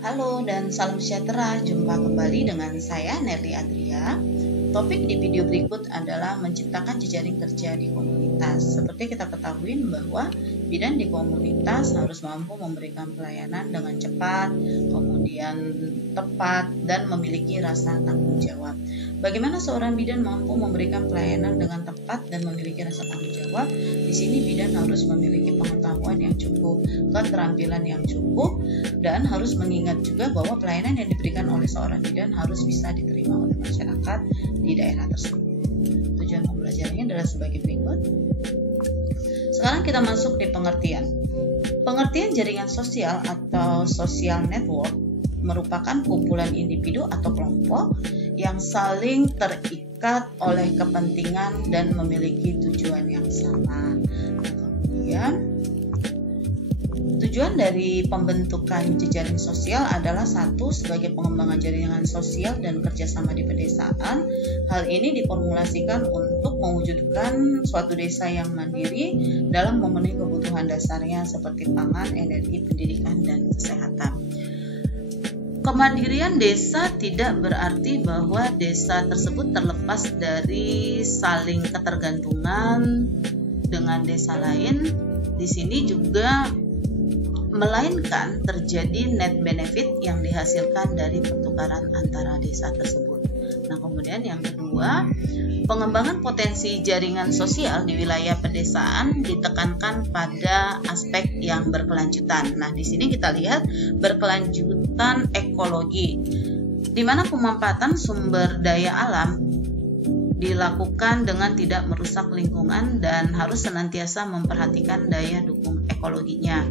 Halo dan salam sejahtera, jumpa kembali dengan saya Nerly Adria. Topik di video berikut adalah menciptakan jejaring kerja di komunitas. Seperti kita ketahui bahwa bidan di komunitas harus mampu memberikan pelayanan dengan cepat, kemudian tepat, dan memiliki rasa tanggung jawab. Bagaimana seorang bidan mampu memberikan pelayanan dengan tepat dan memiliki rasa tanggung jawab? Di sini bidan harus memiliki pengetahuan yang cukup, keterampilan yang cukup, dan harus mengingat juga bahwa pelayanan yang diberikan oleh seorang bidan harus bisa diterima oleh masyarakat di daerah tersebut. Tujuan pembelajarannya adalah sebagai berikut. Sekarang kita masuk di pengertian. Pengertian jaringan sosial atau social network merupakan kumpulan individu atau kelompok yang saling terikat oleh kepentingan dan memiliki tujuan yang sama. Kemudian tujuan dari pembentukan jejaring sosial adalah satu, sebagai pengembangan jaringan sosial dan kerjasama di pedesaan. Hal ini diformulasikan untuk mewujudkan suatu desa yang mandiri dalam memenuhi kebutuhan dasarnya seperti pangan, energi, pendidikan, dan kesehatan. Kemandirian desa tidak berarti bahwa desa tersebut terlepas dari saling ketergantungan dengan desa lain. Di sini juga melainkan terjadi net benefit yang dihasilkan dari pertukaran antara desa tersebut. Nah, kemudian yang kedua, pengembangan potensi jaringan sosial di wilayah pedesaan ditekankan pada aspek yang berkelanjutan. Nah, di sini kita lihat berkelanjutan ekologi, di mana pemanfaatan sumber daya alam dilakukan dengan tidak merusak lingkungan dan harus senantiasa memperhatikan daya dukung ekologinya.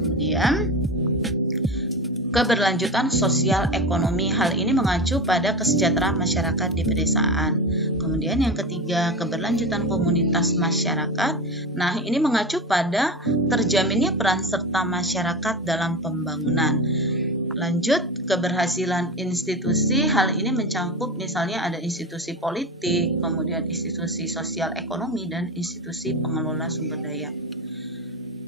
Kemudian keberlanjutan sosial ekonomi, hal ini mengacu pada kesejahteraan masyarakat di pedesaan. Kemudian yang ketiga, keberlanjutan komunitas masyarakat. Nah, ini mengacu pada terjaminnya peran serta masyarakat dalam pembangunan. Lanjut, keberhasilan institusi, hal ini mencakup misalnya ada institusi politik, kemudian institusi sosial ekonomi, dan institusi pengelola sumber daya.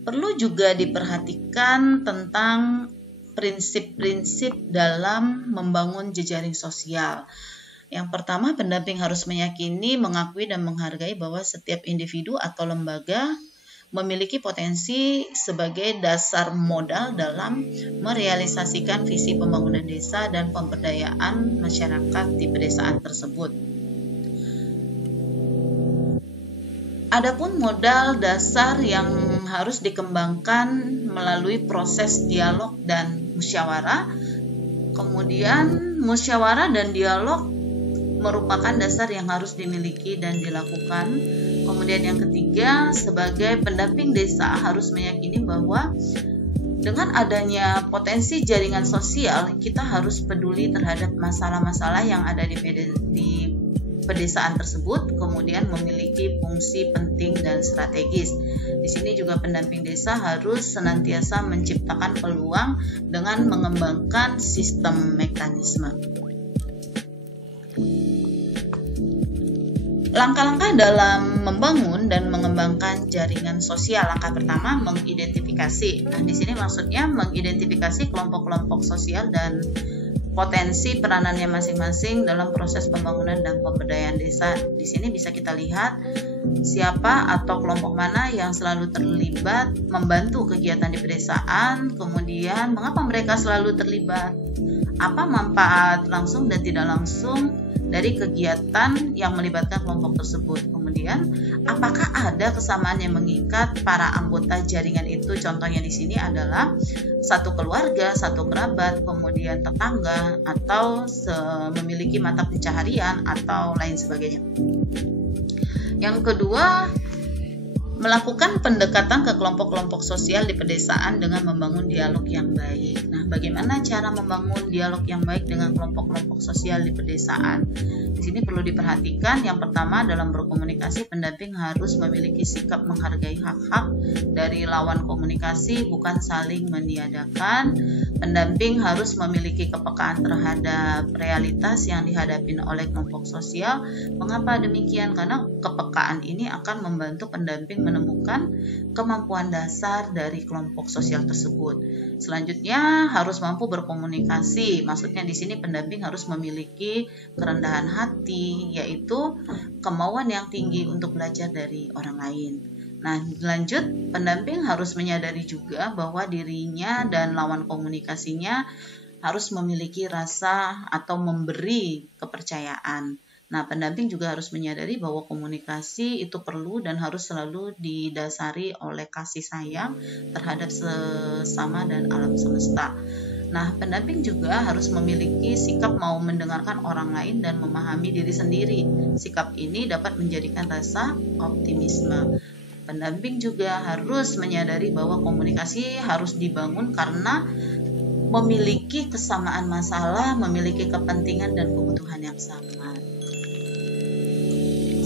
Perlu juga diperhatikan tentang prinsip-prinsip dalam membangun jejaring sosial. Yang pertama, pendamping harus meyakini, mengakui, dan menghargai bahwa setiap individu atau lembaga memiliki potensi sebagai dasar modal dalam merealisasikan visi pembangunan desa dan pemberdayaan masyarakat di pedesaan tersebut. Adapun modal dasar yang harus dikembangkan melalui proses dialog dan musyawarah. Kemudian musyawarah dan dialog merupakan dasar yang harus dimiliki dan dilakukan. Kemudian yang ketiga, sebagai pendamping desa harus meyakini bahwa dengan adanya potensi jaringan sosial, kita harus peduli terhadap masalah-masalah yang ada di pedesaan tersebut, kemudian memiliki fungsi penting dan strategis. Di sini juga pendamping desa harus senantiasa menciptakan peluang dengan mengembangkan sistem mekanisme. Langkah-langkah dalam membangun dan mengembangkan jaringan sosial. Langkah pertama, mengidentifikasi. Nah, di sini maksudnya mengidentifikasi kelompok-kelompok sosial dan potensi peranannya masing-masing dalam proses pembangunan dan pemberdayaan desa. Di sini bisa kita lihat siapa atau kelompok mana yang selalu terlibat membantu kegiatan di pedesaan, kemudian mengapa mereka selalu terlibat, apa manfaat langsung dan tidak langsung dari kegiatan yang melibatkan kelompok tersebut. Kemudian, apakah ada kesamaan yang mengikat para anggota jaringan itu? Contohnya di sini adalah satu keluarga, satu kerabat, kemudian tetangga, atau memiliki mata pencaharian, atau lain sebagainya. Yang kedua, melakukan pendekatan ke kelompok-kelompok sosial di pedesaan dengan membangun dialog yang baik. Nah, bagaimana cara membangun dialog yang baik dengan kelompok-kelompok sosial di pedesaan? Di sini perlu diperhatikan, yang pertama dalam berkomunikasi, pendamping harus memiliki sikap menghargai hak-hak dari lawan komunikasi, bukan saling meniadakan. Pendamping harus memiliki kepekaan terhadap realitas yang dihadapi oleh kelompok sosial. Mengapa demikian? Karena kepekaan ini akan membantu pendamping menemukan kemampuan dasar dari kelompok sosial tersebut. Selanjutnya harus mampu berkomunikasi. Maksudnya di sini pendamping harus memiliki kerendahan hati, yaitu kemauan yang tinggi untuk belajar dari orang lain. Nah, lanjut, pendamping harus menyadari juga bahwa dirinya dan lawan komunikasinya harus memiliki rasa atau memberi kepercayaan. Nah, pendamping juga harus menyadari bahwa komunikasi itu perlu dan harus selalu didasari oleh kasih sayang terhadap sesama dan alam semesta. Nah, pendamping juga harus memiliki sikap mau mendengarkan orang lain dan memahami diri sendiri. Sikap ini dapat menjadikan rasa optimisme. Pendamping juga harus menyadari bahwa komunikasi harus dibangun karena memiliki kesamaan masalah, memiliki kepentingan dan kebutuhan yang sama.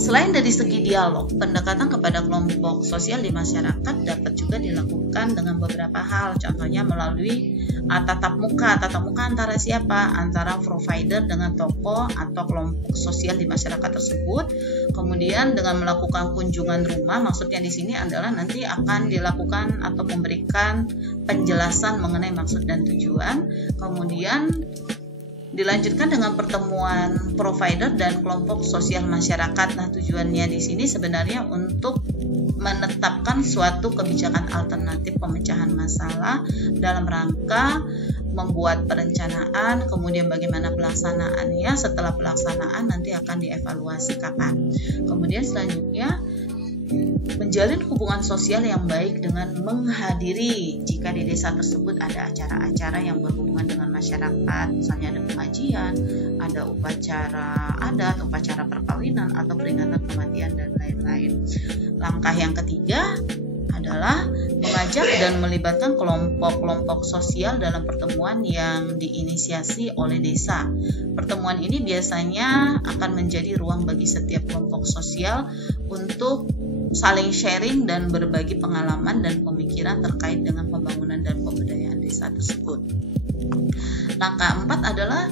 Selain dari segi dialog, pendekatan kepada kelompok sosial di masyarakat dapat juga dilakukan dengan beberapa hal. Contohnya melalui tatap muka antara siapa? Antara provider dengan tokoh atau kelompok sosial di masyarakat tersebut. Kemudian dengan melakukan kunjungan rumah, maksudnya di sini adalah nanti akan dilakukan atau memberikan penjelasan mengenai maksud dan tujuan. Kemudian dilanjutkan dengan pertemuan provider dan kelompok sosial masyarakat. Nah, tujuannya di sini sebenarnya untuk menetapkan suatu kebijakan alternatif pemecahan masalah dalam rangka membuat perencanaan, kemudian bagaimana pelaksanaannya. Setelah pelaksanaan nanti akan dievaluasi kapan. Kemudian selanjutnya menjalin hubungan sosial yang baik dengan menghadiri jika di desa tersebut ada acara-acara yang berhubungan dengan masyarakat, misalnya ada pengajian, ada upacara adat, upacara perkawinan, atau peringatan kematian, dan lain-lain. Langkah yang ketiga adalah mengajak dan melibatkan kelompok-kelompok sosial dalam pertemuan yang diinisiasi oleh desa. Pertemuan ini biasanya akan menjadi ruang bagi setiap kelompok sosial untuk saling sharing dan berbagi pengalaman dan pemikiran terkait dengan pembangunan dan pemberdayaan desa tersebut. Langkah 4 adalah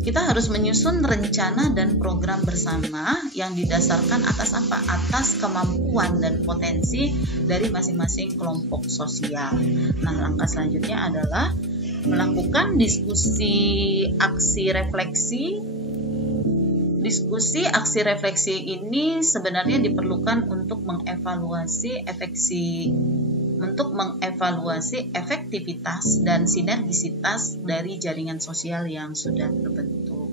kita harus menyusun rencana dan program bersama yang didasarkan atas apa? Atas kemampuan dan potensi dari masing-masing kelompok sosial. Nah, langkah selanjutnya adalah melakukan diskusi aksi refleksi. Diskusi aksi refleksi ini sebenarnya diperlukan untuk mengevaluasi efektivitas dan sinergisitas dari jaringan sosial yang sudah terbentuk.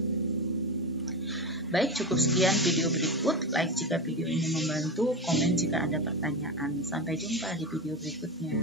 Baik, cukup sekian video berikut. Like jika video ini membantu, komen jika ada pertanyaan. Sampai jumpa di video berikutnya.